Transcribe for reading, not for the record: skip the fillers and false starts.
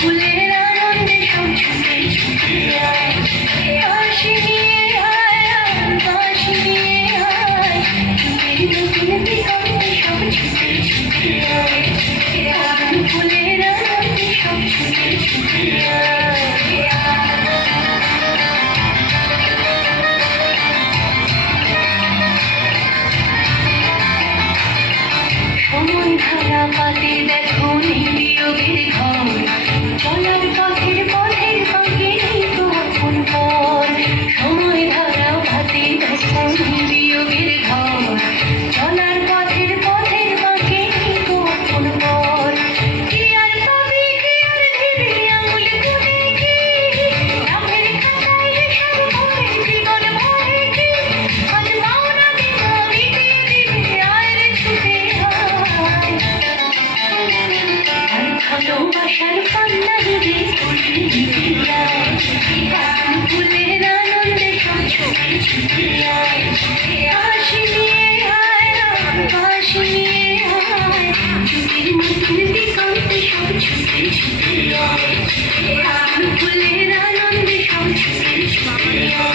ফুলের আনন্দে সব ছুটে ছুটে আয়, হাসি নিয়ে আয়, হাসি নিয়ে আয়, চোখের নতুন দিগন্তে সব ছুটে ছুটে আয়, ফুলের আনন্দে সব ছুটে ছুটে আয়। সময় ধারা পাতে দেখো নিবিয়োগের ঘর, চলার পথের পথের বাঁকে নেই তো আপন পর। সময় ধারা পাতে দেখো নিবিয়োগের ঘর, চলার পথের পথের বাঁকে নেই তো আপন পর। কি আর পাবে কি আর দেবে আঙুল গুনে কি, লাভের খাতায় হিসাব ভরে জীবন ভরে কি, আজ মাওনা দিন মিটিয়ে দিবে আয় রে ছুটে আয়। আর ভালোবাসার পান্না দিবে ফুলে দিবে আয়, ফুলের আনন্দে সব ছুটে ছুটে আয়, হাসি নিয়ে আয়, হাসি নিয়ে আয়, চোখের নতুন দিগন্তে সব ছুটে ছুটে আয়, ফুলের আনন্দে সব ছুটে ছুটে আয়।